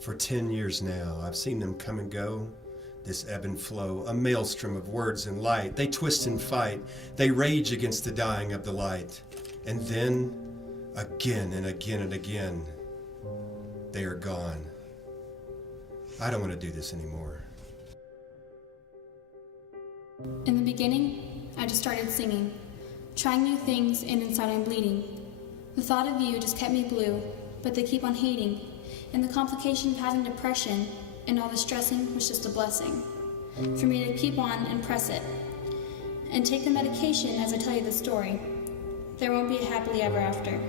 For 10 years now, I've seen them come and go, this ebb and flow, a maelstrom of words and light. They twist and fight. They rage against the dying of the light. And then, again and again and again, they are gone. I don't want to do this anymore. In the beginning, I just started singing, trying new things, and inside I'm bleeding. The thought of you just kept me blue, but they keep on hating. And the complication of having depression and all the stressing was just a blessing for me to keep on and press it. And take the medication as I tell you the story. There won't be a happily ever after.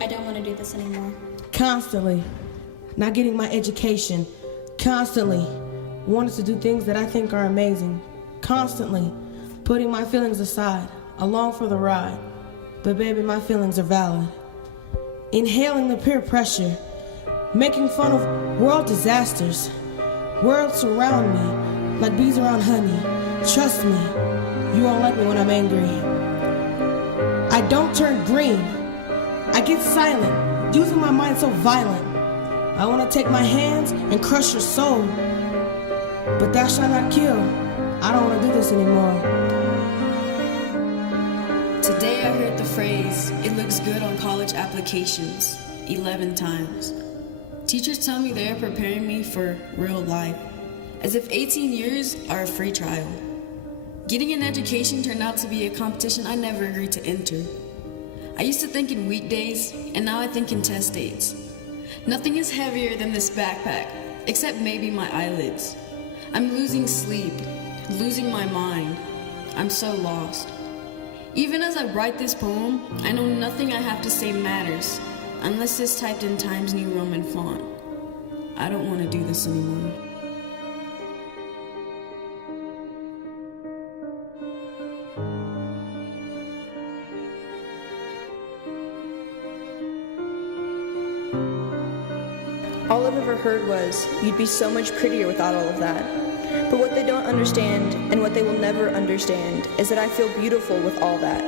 I don't want to do this anymore. Constantly not getting my education. Constantly wanting to do things that I think are amazing. Constantly putting my feelings aside, along for the ride. But baby, my feelings are valid. Inhaling the peer pressure, making fun of world disasters. Worlds surround me like bees around honey. Trust me, you won't like me when I'm angry. I don't turn green. I get silent, using my mind so violent. I want to take my hands and crush your soul. But that shall not kill. I don't want to do this anymore. Today I heard the phrase, "It looks good on college applications," 11 times. Teachers tell me they are preparing me for real life, as if 18 years are a free trial. Getting an education turned out to be a competition I never agreed to enter. I used to think in weekdays, and now I think in test dates. Nothing is heavier than this backpack, except maybe my eyelids. I'm losing sleep, losing my mind. I'm so lost. Even as I write this poem, I know nothing I have to say matters, unless it's typed in Times New Roman font. I don't want to do this anymore. All I've ever heard was, "You'd be so much prettier without all of that." But what they don't understand, and what they will never understand, is that I feel beautiful with all that.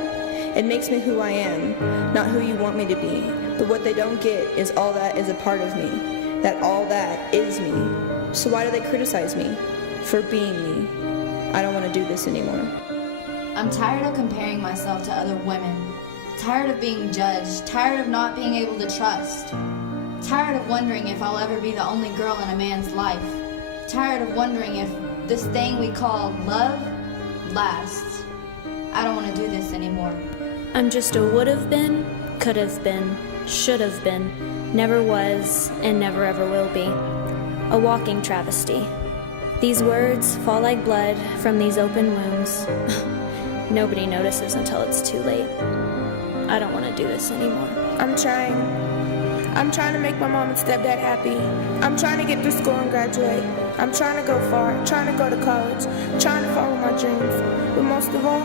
It makes me who I am, not who you want me to be. But what they don't get is all that is a part of me, that all that is me. So why do they criticize me for being me? I don't want to do this anymore. I'm tired of comparing myself to other women, tired of being judged, tired of not being able to trust. Tired of wondering if I'll ever be the only girl in a man's life. Tired of wondering if this thing we call love lasts. I don't want to do this anymore. I'm just a would've been, could've been, should've been, never was, and never ever will be. A walking travesty. These words fall like blood from these open wounds. Nobody notices until it's too late. I don't want to do this anymore. I'm trying to make my mom and stepdad happy. I'm trying to get through school and graduate. I'm trying to go far, trying to go to college, trying to follow my dreams. But most of all,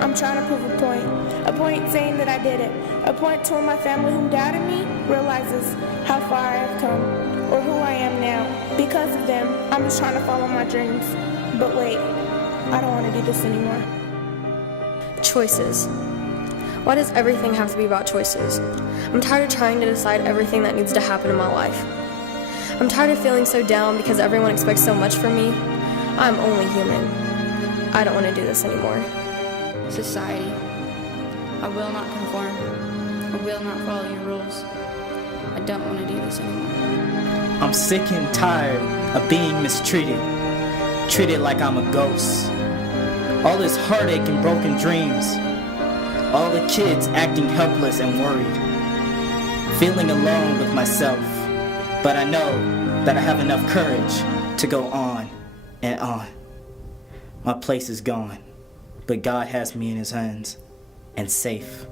I'm trying to prove a point saying that I did it, a point to when my family who doubted me realizes how far I have come, or who I am now. Because of them, I'm just trying to follow my dreams. But wait, I don't want to do this anymore. Choices. Why does everything have to be about choices? I'm tired of trying to decide everything that needs to happen in my life. I'm tired of feeling so down because everyone expects so much from me. I'm only human. I don't want to do this anymore. Society. I will not conform. I will not follow your rules. I don't want to do this anymore. I'm sick and tired of being mistreated, treated like I'm a ghost. All this heartache and broken dreams. All the kids acting helpless and worried. Feeling alone with myself. But I know that I have enough courage to go on and on. My place is gone, but God has me in His hands and safe.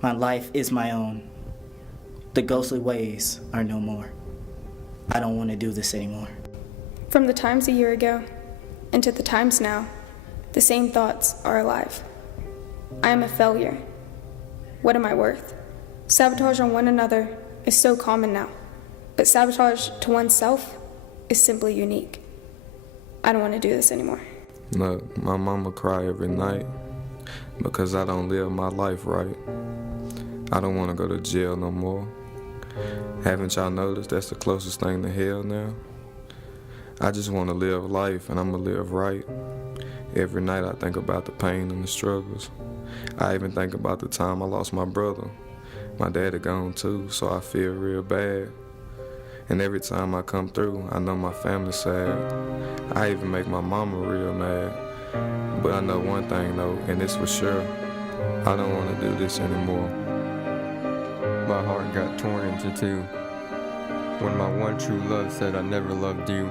My life is my own. The ghostly ways are no more. I don't want to do this anymore. From the times a year ago and to the times now, the same thoughts are alive. I am a failure. What am I worth? Sabotage on one another is so common now, but sabotage to oneself is simply unique. I don't want to do this anymore. Look, my mama cry every night because I don't live my life right. I don't want to go to jail no more. Haven't y'all noticed that's the closest thing to hell now? I just want to live life, and I'm going to live right. Every night I think about the pain and the struggles. I even think about the time I lost my brother. My daddy gone too, so I feel real bad. And every time I come through, I know my family's sad. I even make my mama real mad. But I know one thing though, and it's for sure, I don't want to do this anymore. My heart got torn into two when my one true love said I never loved you.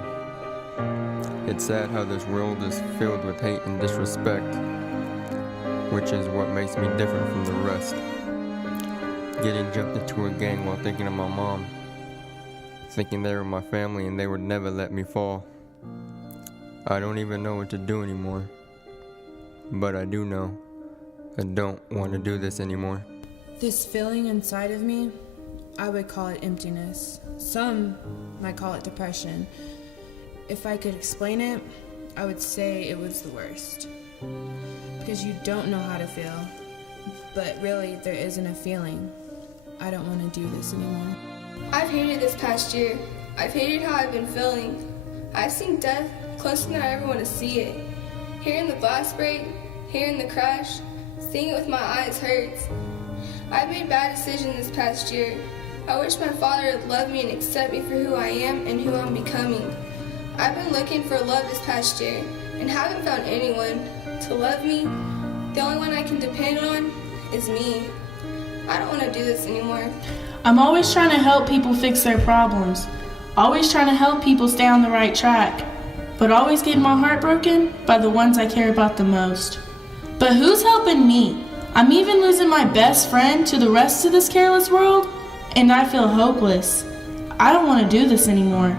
It's sad how this world is filled with hate and disrespect, which is what makes me different from the rest. Getting jumped into a gang while thinking of my mom, thinking they were my family and they would never let me fall. I don't even know what to do anymore, but I do know I don't want to do this anymore. This feeling inside of me, I would call it emptiness. Some might call it depression. If I could explain it, I would say it was the worst. Because you don't know how to feel, but really there isn't a feeling. I don't want to do this anymore. I've hated this past year. I've hated how I've been feeling. I've seen death closer than I ever want to see it. Hearing the glass break, hearing the crash, seeing it with my eyes hurts. I've made bad decisions this past year. I wish my father would love me and accept me for who I am and who I'm becoming. I've been looking for love this past year and haven't found anyone to love me. The only one I can depend on is me. I don't want to do this anymore. I'm always trying to help people fix their problems. Always trying to help people stay on the right track. But always getting my heart broken by the ones I care about the most. But who's helping me? I'm even losing my best friend to the rest of this careless world, and I feel hopeless. I don't want to do this anymore.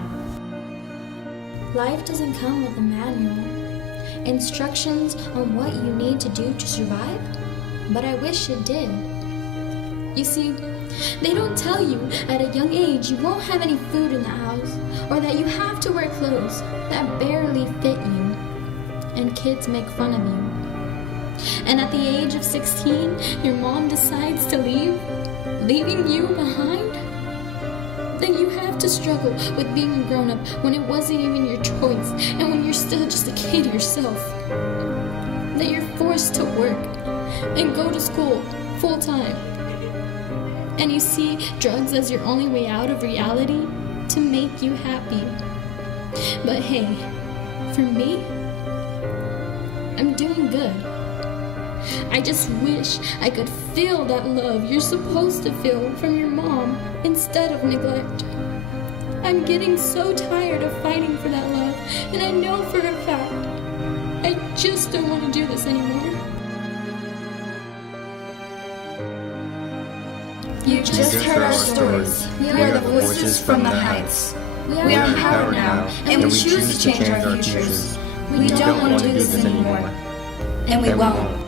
Life doesn't come with a manual, instructions on what you need to do to survive, but I wish it did. You see, they don't tell you at a young age you won't have any food in the house, or that you have to wear clothes that barely fit you, and kids make fun of you. And at the age of 16, your mom decides to leave, leaving you behind? Then you have to struggle with being a grown-up when it wasn't even your choice, and when you're still just a kid yourself. Then you're forced to work and go to school full-time. And you see drugs as your only way out of reality to make you happy. But hey, for me, I'm doing good. I just wish I could feel that love you're supposed to feel from your mom instead of neglect. I'm getting so tired of fighting for that love, and I know for a fact I just don't want to do this anymore. You just heard our stories. We are the voices from the heights. We are empowered now, and we choose to change our futures. We don't want to do this anymore, and we won't.